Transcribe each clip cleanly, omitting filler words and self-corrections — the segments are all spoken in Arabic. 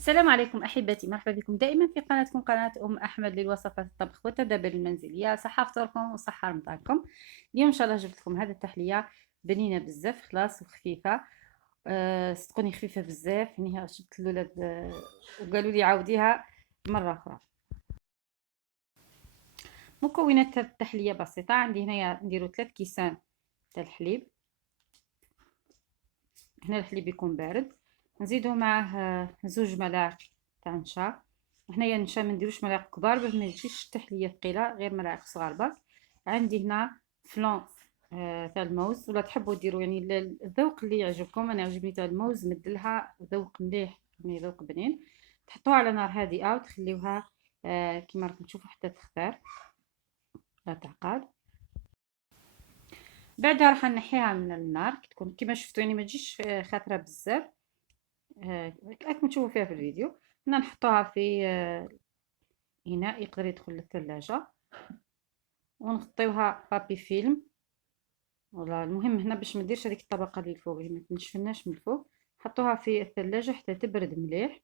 السلام عليكم أحبتي، مرحبا بكم دائما في قناتكم قناة أحمد للوصفات الطبخ والتدابير المنزلية. صحة فطوركم وصحة رمضانكم. اليوم إن شاء الله جبت لكم هذه التحلية بنينة بزاف، خلاص وخفيفة. صدقوني خفيفة بزاف، يعني جبت الولاد وقالوا لي عاوديها مرة أخرى. مكونات هذه التحلية بسيطة. عندي هنايا نديرو 3 كيسان تاع الحليب. هنا الحليب يكون بارد، نزيدو معاه 2 ملاعق تاع نشا. هنايا النشا ما نديروش ملاعق كبار باش ما تجيش التحليه ثقيله، غير ملاعق صغار برك. عندي هنا فلون تاع الموز، ولا تحبوا ديروا يعني الذوق اللي يعجبكم. انا عجبني تاع الموز، مدلها ذوق مليح، يعني ذوق بنين. تحطوها على نار هادئه وتخليوها كيما راكم تشوفوا حتى تختار، لا تعقد. بعدها راح نحيها من النار تكون كيما شفتوا، يعني ما تجيش خاطره بزاف. راكم تشوفوا فيها في الفيديو. هنا نحطوها في إناء يقدر يدخل للثلاجة، ونغطيوها بابي فيلم. ولا المهم هنا باش ما نديرش هذيك الطبقة اللي الفوق، ما تنشفناش من الفوق. حطوها في الثلاجة حتى تبرد مليح.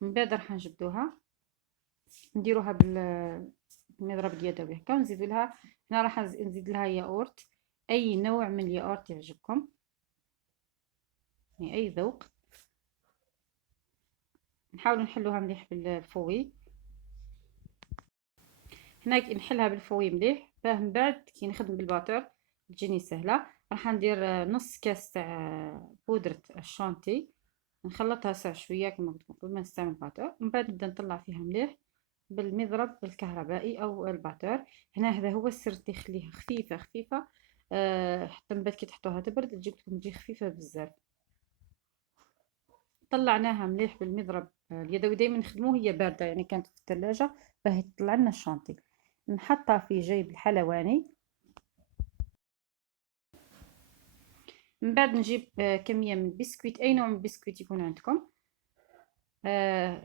من بعد راح نجبدوها، نديروها بالمضرب اليدوي هكا، ونزيدو لها. هنا راح نزيد لها ياغورت، اي نوع من الياغورت يعجبكم، يعني اي ذوق. نحاولوا نحلوها مليح بالفوي. هنا نحلها بالفوي مليح، باه من بعد كي نخدم بالباتور تجيني سهله. راح ندير نص كاس تاع بودره الشانتي، نخلطها ساعه شويه كما قلت لكم قبل ما نستعمل الباتور. من بعد نبدا نطلع فيها مليح بالمضرب الكهربائي او الباتور. هنا هذا هو السر اللي يخليها خفيفه خفيفه. حتى من بعد كي تحطوها تبرد تجي لكم تجي خفيفه بزاف. طلعناها مليح بالمضرب اليدوي، دائما نخدموه هي بارده، يعني كانت في الثلاجه باه يطلع لنا الشانتي. نحطها في جيب الحلواني. من بعد نجيب كميه من البسكويت، اي نوع من البسكويت يكون عندكم.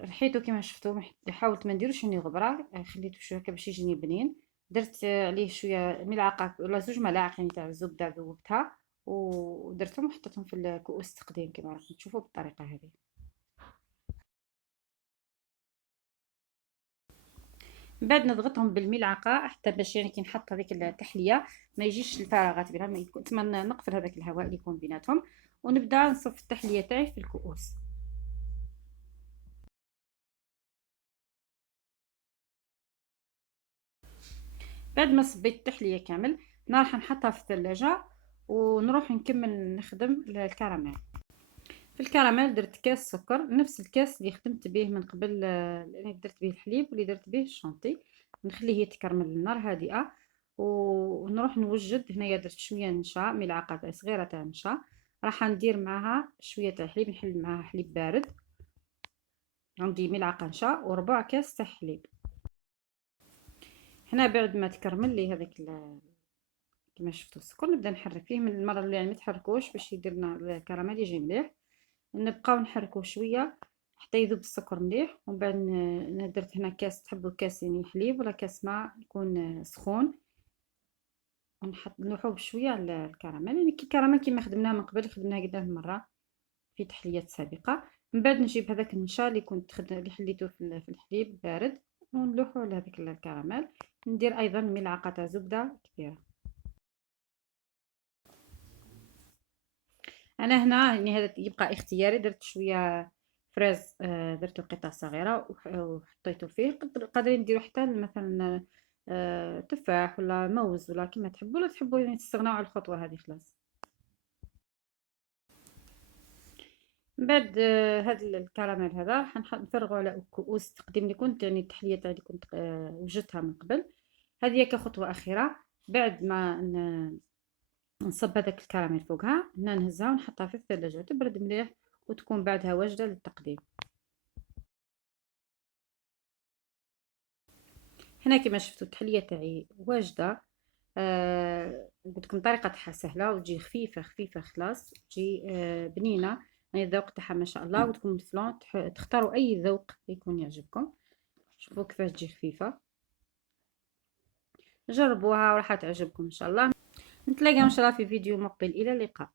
رحيته كما شفتوا، حاولت ما نديروش يعني غبره، خليته شويه هكا باش يجيني بنين. درت عليه شويه ملعقه ولا 2 ملاعق يعني تاع الزبده، ذوبتها ودرتهم وحطيتهم في الكؤوس التقديم كما راكم تشوفوا بالطريقه هذه. من بعد نضغطهم بالملعقه حتى باش يعني كي نحط هذيك التحليه ما يجيش الفراغات بينهم، ما يكون تما نقفل هذاك الهواء اللي يكون بيناتهم. ونبدا نصف التحليه تاعي في الكؤوس. بعد ما صبيت التحليه كامل، انا راح نحطها في الثلاجه ونروح نكمل نخدم الكراميل. في الكراميل درت كاس سكر، نفس الكاس اللي خدمت به من قبل، اللي درت به الحليب واللي درت به الشونتي. نخليه يتكرمل النار هادئه، ونروح نوجد. هنايا درت شويه نشا، ملعقه صغيره تاع نشا. راح ندير معاها شويه تاع حليب، نحل معاها حليب بارد. عندي ملعقه نشا وربع كاس تاع حليب. هنا بعد ما تكرمل لي هذاك كما شفتوا السكر، نبدا نحرك فيه من المره اللي يعني ما تحركوش باش يدير لنا الكراميل يجي مليح. نبقاو نحركوه شويه حتى يذوب السكر مليح. ومن بعد درت هنا كاس، تحبوا كاس يعني حليب ولا كاس ماء يكون سخون، ونحط نلوحوه بشويه على الكراميل. يعني كي الكراميل كيما خدمناه من قبل، خدمناه قدام مره في تحليات سابقه. من بعد نجيب هذاك النشا اللي كنت اللي حليته في الحليب بارد، ونلوحو على هذاك الكراميل. ندير ايضا ملعقه تاع زبده كبيره. انا هنا يعني هذا يبقى اختياري، درت شويه فريز، درته قطع صغيره وحطيته فيه. قادرين ديروا حتى مثلا تفاح ولا موز ولا كما تحبوا، ولا تحبوا يعني تستغنوا على الخطوه هذه خلاص. من بعد هذا الكراميل هذا راح نفرغه على كؤوس تقديم اللي كنت يعني التحليه تاعي اللي كنت وجدتها من قبل. هذه كخطوه اخيره. بعد ما نصب هذاك الكراميل فوقها، هنا نهزها ونحطها في الثلاجة تبرد مليح، وتكون بعدها واجدة للتقديم. هنا كما شفتوا التحلية تاعي واجدة. قلت لكم طريقة تاعها سهلة وتجي خفيفة خفيفة، خلاص تجي بنينة. يعني الذوق تاعها ما شاء الله. وتكون الفلون تختاروا أي ذوق يكون يعجبكم. شوفوا كيفاش تجي خفيفة، جربوها وراح تعجبكم إن شاء الله. نتلاقى إن شاء الله في فيديو مقبل. إلى اللقاء.